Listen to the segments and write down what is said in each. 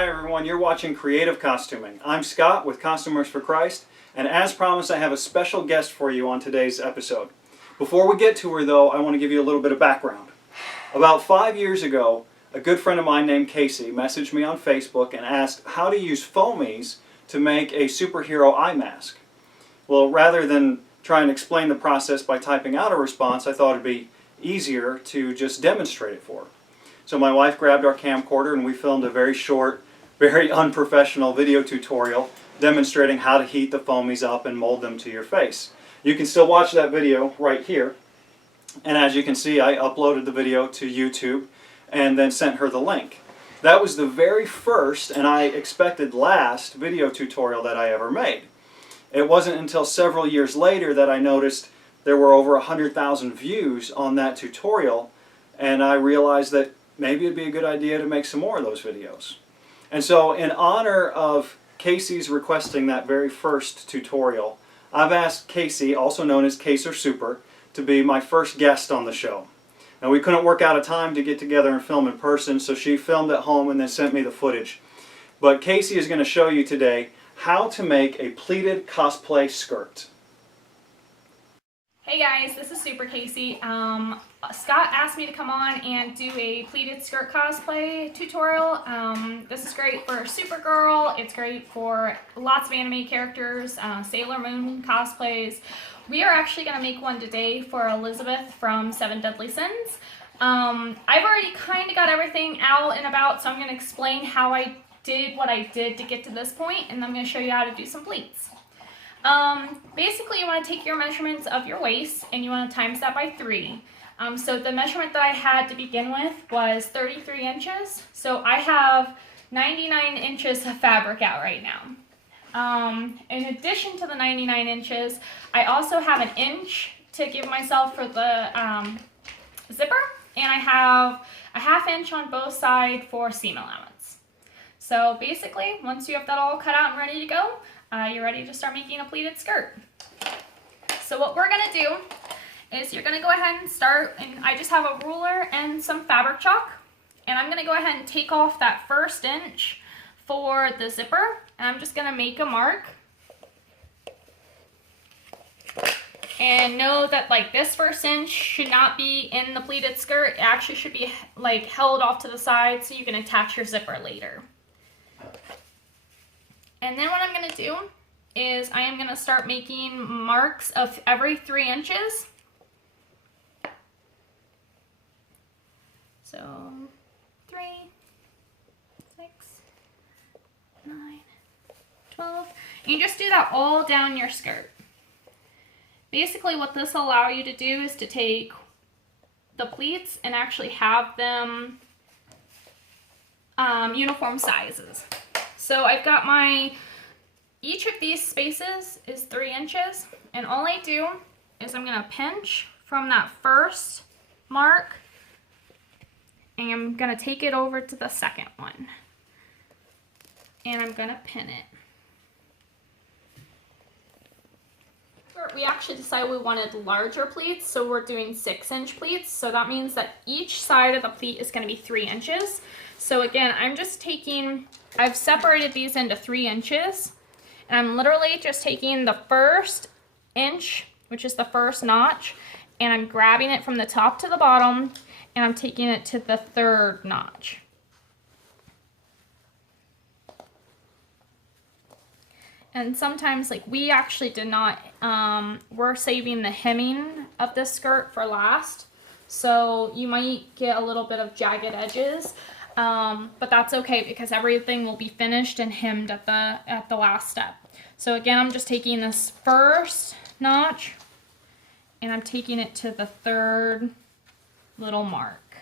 Hi everyone, you're watching Creative Costuming. I'm Scott with Costumers for Christ, and as promised I have a special guest for you on today's episode. Before we get to her though, I want to give you a little bit of background. About 5 years ago, a good friend of mine named Kayce messaged me on Facebook and asked how to use foamies to make a superhero eye mask. Well, rather than try and explain the process by typing out a response, I thought it'd be easier to just demonstrate it for her. So my wife grabbed our camcorder and we filmed a very short, very unprofessional video tutorial demonstrating how to heat the foamies up and mold them to your face. You can still watch that video right here. And as you can see, I uploaded the video to YouTube and then sent her the link. That was the very first, and I expected last, video tutorial that I ever made. It wasn't until several years later that I noticed there were over 100,000 views on that tutorial, and I realized that maybe it'd be a good idea to make some more of those videos. And so in honor of Kayce's requesting that very first tutorial, I've asked Kayce, also known as Kayce or Super, to be my first guest on the show. Now we couldn't work out a time to get together and film in person, so she filmed at home and then sent me the footage. But Kayce is going to show you today how to make a pleated cosplay skirt. Hey guys, this is Super Kayce. Scott asked me to come on and do a pleated skirt cosplay tutorial. This is great for Supergirl, it's great for lots of anime characters, Sailor Moon cosplays. We are actually going to make one today for Elizabeth from Seven Deadly Sins. I've already kind of got everything out and about, so I'm going to explain how I did what I did to get to this point, and I'm going to show you how to do some pleats. Basically you want to take your measurements of your waist and you want to times that by 3. So the measurement that I had to begin with was 33 inches. So I have 99 inches of fabric out right now. In addition to the 99 inches, I also have an inch to give myself for the zipper, and I have a ½ inch on both sides for seam allowance. So basically, once you have that all cut out and ready to go, you're ready to start making a pleated skirt. So what we're going to do is you're going to go ahead and start, and I just have a ruler and some fabric chalk, and I'm going to go ahead and take off that first inch for the zipper, and I'm just going to make a mark. And know that like this first inch should not be in the pleated skirt. It actually should be like held off to the side so you can attach your zipper later. And then what I'm going to do is I am going to start making marks of every 3 inches. So 3, 6, 9, 12. And you just do that all down your skirt. Basically what this will allow you to do is to take the pleats and actually have them uniform sizes. So I've got each of these spaces is 3 inches, and all I do is I'm going to pinch from that first mark, and I'm going to take it over to the second one, and I'm going to pin it. We actually decided we wanted larger pleats, so we're doing 6-inch pleats. So that means that each side of the pleat is going to be 3 inches. So again, I've separated these into 3 inches, and I'm literally just taking the first inch, which is the first notch, and I'm grabbing it from the top to the bottom, and I'm taking it to the 3rd notch. And sometimes, like, we actually did not, we're saving the hemming of this skirt for last, so you might get a little bit of jagged edges, but that's okay because everything will be finished and hemmed at the last step. So again, I'm just taking this first notch and I'm taking it to the 3rd little mark.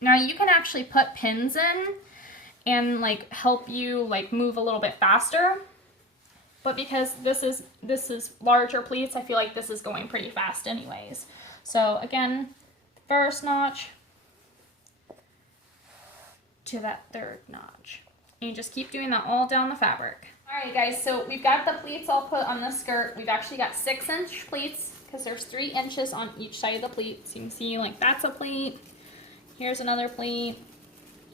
Now you can actually put pins in and like help you like move a little bit faster, but because this is larger pleats, I feel like this is going pretty fast anyways. So again, first notch to that 3rd notch, and you just keep doing that all down the fabric. Alright guys, so we've got the pleats all put on the skirt. We've actually got 6-inch pleats because there's 3 inches on each side of the pleat. So you can see like that's a pleat, here's another pleat,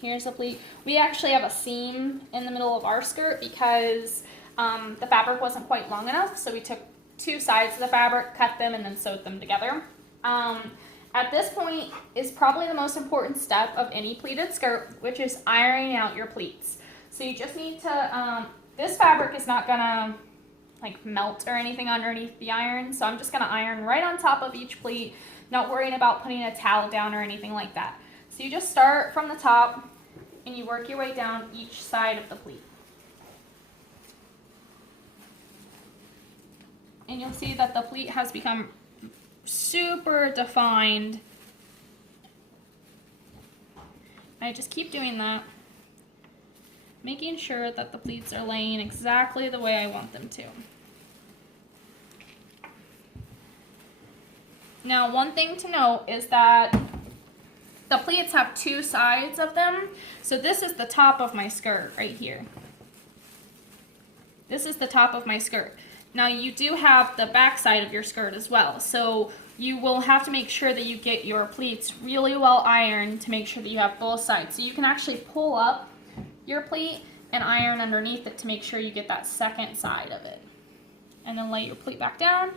Here's the pleat. We actually have a seam in the middle of our skirt because the fabric wasn't quite long enough, so we took 2 sides of the fabric, cut them, and then sewed them together. At this point is probably the most important step of any pleated skirt, which is ironing out your pleats. So you just need to, this fabric is not gonna like melt or anything underneath the iron, so I'm just gonna iron right on top of each pleat, not worrying about putting a towel down or anything like that. So you just start from the top and you work your way down each side of the pleat. And you'll see that the pleat has become super defined. I just keep doing that, making sure that the pleats are laying exactly the way I want them to. Now, one thing to note is that the pleats have 2 sides of them. So this is the top of my skirt right here. This is the top of my skirt. Now you do have the back side of your skirt as well. So you will have to make sure that you get your pleats really well ironed to make sure that you have both sides. So you can actually pull up your pleat and iron underneath it to make sure you get that second side of it. And then lay your pleat back down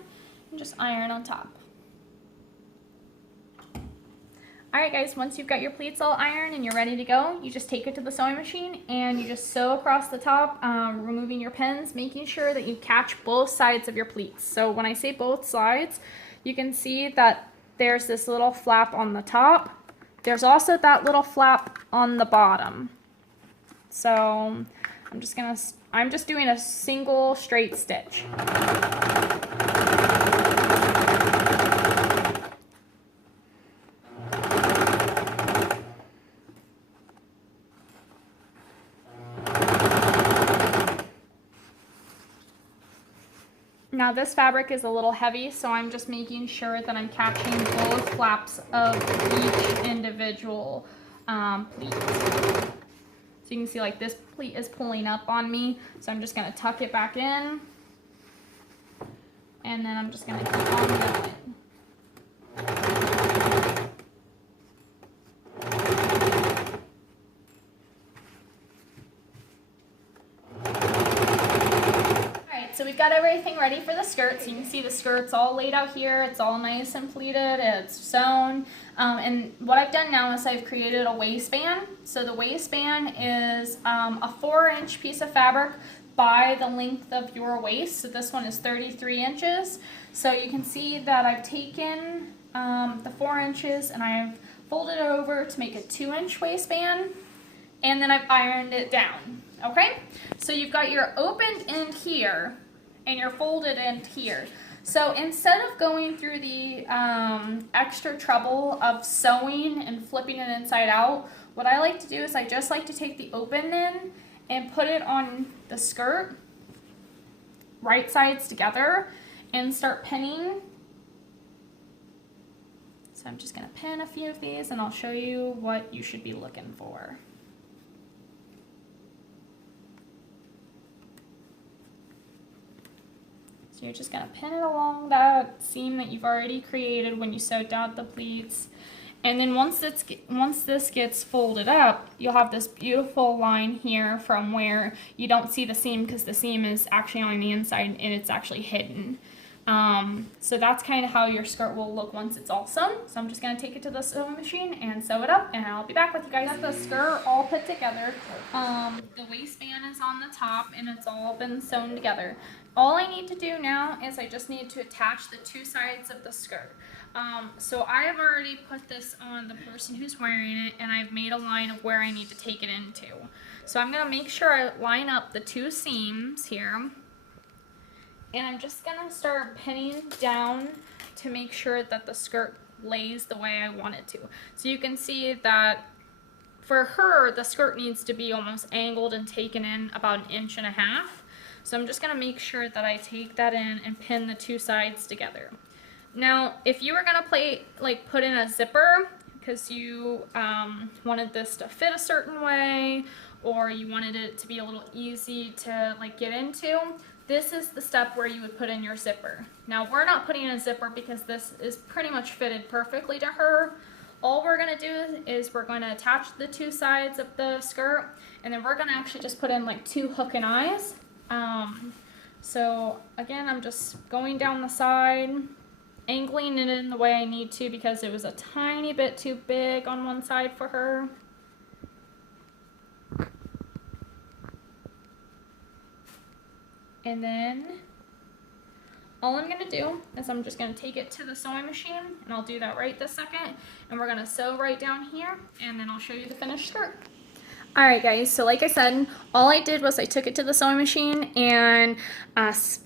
and just iron on top. Alright guys, once you've got your pleats all ironed and you're ready to go, you just take it to the sewing machine and you just sew across the top, removing your pins, making sure that you catch both sides of your pleats. So when I say both sides, you can see that there's this little flap on the top. There's also that little flap on the bottom. So I'm just doing a single straight stitch. Now this fabric is a little heavy, so I'm just making sure that I'm catching both flaps of each individual pleat. So you can see like this pleat is pulling up on me, so I'm just going to tuck it back in, and then I'm just going to keep on going. So we've got everything ready for the skirt. So you can see the skirt's all laid out here. It's all nice and pleated. It's sewn. And what I've done now is I've created a waistband. So the waistband is a 4-inch piece of fabric by the length of your waist. So this one is 33 inches. So you can see that I've taken the 4 inches and I've folded it over to make a 2-inch waistband. And then I've ironed it down. Okay? So you've got your opened end here and your folded end here. So instead of going through the extra trouble of sewing and flipping it inside out, what I like to do is I just like to take the open end and put it on the skirt, right sides together, and start pinning. So I'm just going to pin a few of these and I'll show you what you should be looking for. So you're just going to pin it along that seam that you've already created when you sewed down the pleats. And then once this gets folded up, you'll have this beautiful line here from where you don't see the seam because the seam is actually on the inside and it's actually hidden. So that's kind of how your skirt will look once it's all sewn. So I'm just going to take it to the sewing machine and sew it up, and I'll be back with you guys. Got the skirt all put together. The waistband is on the top and it's all been sewn together. All I need to do now is I just need to attach the 2 sides of the skirt. So I have already put this on the person who's wearing it, and I've made a line of where I need to take it into. So I'm going to make sure I line up the 2 seams here. And I'm just going to start pinning down to make sure that the skirt lays the way I want it to. So you can see that for her, the skirt needs to be almost angled and taken in about 1.5 inches. So I'm just going to make sure that I take that in and pin the 2 sides together. Now, if you were going to put in a zipper because you wanted this to fit a certain way, or you wanted it to be a little easy to get into, this is the step where you would put in your zipper. Now, we're not putting in a zipper because this is pretty much fitted perfectly to her. all we're going to do is we're going to attach the two sides of the skirt, and then we're going to actually just put in like 2 hook and eyes. So again, I'm just going down the side, angling it in the way I need to because it was a tiny bit too big on one side for her. And then all I'm going to do is I'm just going to take it to the sewing machine, and I'll do that right this second, and we're going to sew right down here, and then I'll show you the finished skirt. Alright guys, so like I said, all I did was I took it to the sewing machine and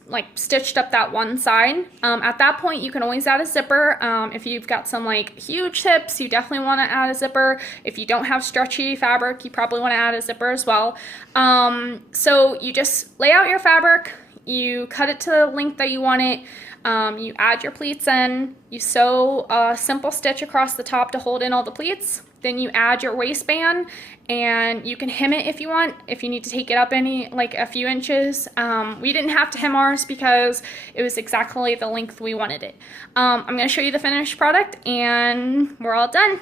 like stitched up that one side. At that point you can always add a zipper. If you've got some like huge hips, you definitely want to add a zipper. If you don't have stretchy fabric, you probably want to add a zipper as well. So you just lay out your fabric, you cut it to the length that you want it, you add your pleats in, you sew a simple stitch across the top to hold in all the pleats. Then you add your waistband, and you can hem it if you want, if you need to take it up like a few inches. We didn't have to hem ours because it was exactly the length we wanted it. I'm going to show you the finished product, and we're all done.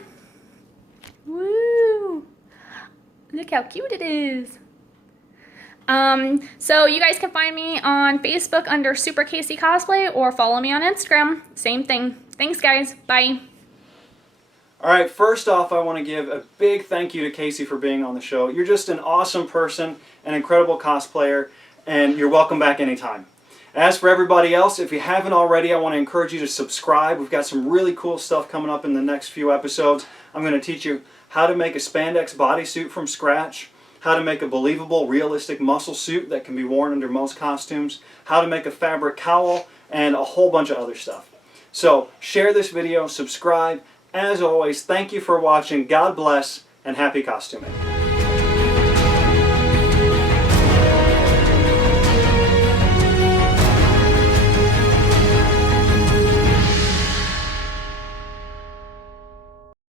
Woo! Look how cute it is. So you guys can find me on Facebook under Super Kayce Cosplay, or follow me on Instagram. Same thing. Thanks guys. Bye. Alright, first off, I want to give a big thank you to Kayce for being on the show. You're just an awesome person, an incredible cosplayer, and you're welcome back anytime. As for everybody else, if you haven't already, I want to encourage you to subscribe. We've got some really cool stuff coming up in the next few episodes. I'm going to teach you how to make a spandex bodysuit from scratch, how to make a believable, realistic muscle suit that can be worn under most costumes, how to make a fabric cowl, and a whole bunch of other stuff. So, share this video, subscribe. As always, thank you for watching. God bless, and happy costuming.